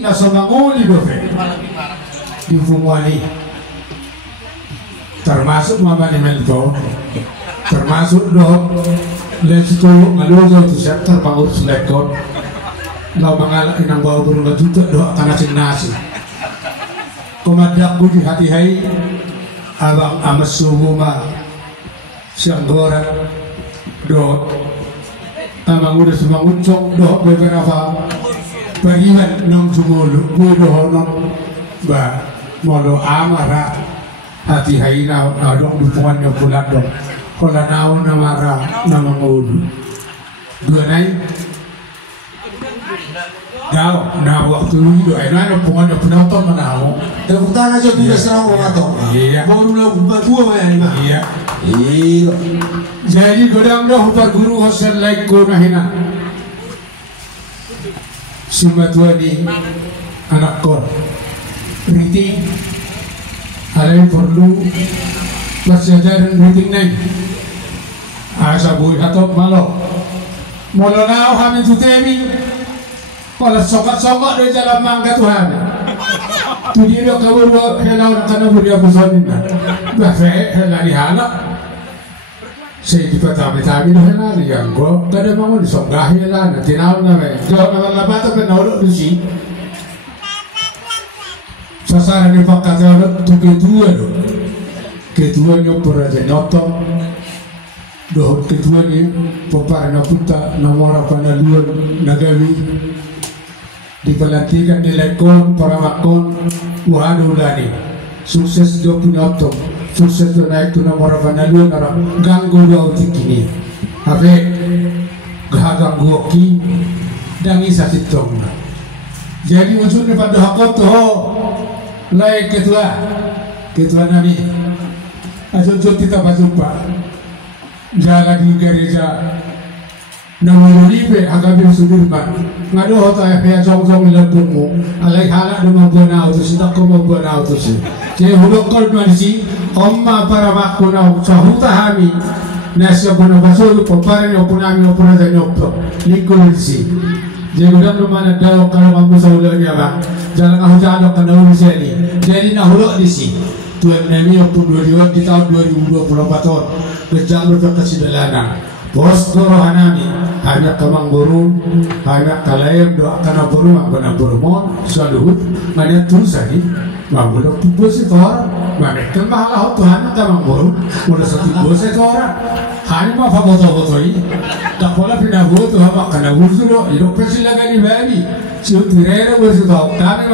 nasa manguli dofe di Fumwani, termasuk Mama Nimelto, termasuk do lesu ngalugo tu sektor pangur selekon, lau mengalak inang bau burung juta do akan nasi. Komandak budi hati hai, abang amas suhuma siang goreng do, abang udah semua ucok do beberapa. Beriman nong sumulu mudo honong ba modo amara hati haina adong dupungan yang pulat dong kola nao namara nama ngulu dua nai dao na waktu itu enak dupungan yang pulat dong manao terutama aja juga serang orang atau iya baru lah berdua ya iya iya jadi godang dah hutar guru hosen like ko nahina Sumatua di anak kor rating ada yang perlu pelajaran rating naik asa bui atau malo nao kami tu temi kalau sokak dari jalan mangga Tuhan tu dia kau helau nak kena beri apa soalnya bahasa helau dihalak saya di pertama-tama dah lah yang gua kada mau disonggahi lah nanti naon nama jauh nama labata penau dusi sasaran di pakat orang tu kedua nyopor aja nyotok doh kedua ni popar naputa nomor apa naluan nagawi dipelantikan di lekon para makon waduh lani sukses do penyotok sukses tu naik tu nomor apa naluan orang ganggu dua kini abe gagang goki dan isa sitong jadi ujungnya pada hakot tu lain ketua nami ajun kita berjumpa jalan di gereja nomor libe agak Sudirman ngadu hotel ya jong lepungmu alai halak dengan buana autos tak kau mau buana autos jadi huluk kau masih omma para makuna sahuta hami nasi buana basul popare no punami no punada nyopto likulisi jadi udah mana dah kalau kamu saudara dia bang jalan kau jalan kena urus ini jadi nak huluk di sini Tuhan Nami waktu 2000 di tahun 2024 tahun berjalan berkasih dalanan bos rohanami hanya kamang burung hanya kalayam doa karena burung apa burung selalu mana tulisan ini mamulah bos itu orang mana kemana Tuhan kamang burung mudah satu bos itu orang hanya apa foto ini tak boleh pindah buat Tuhan karena urus lo hidup pasti lagi di bayi siut tirere bos itu kami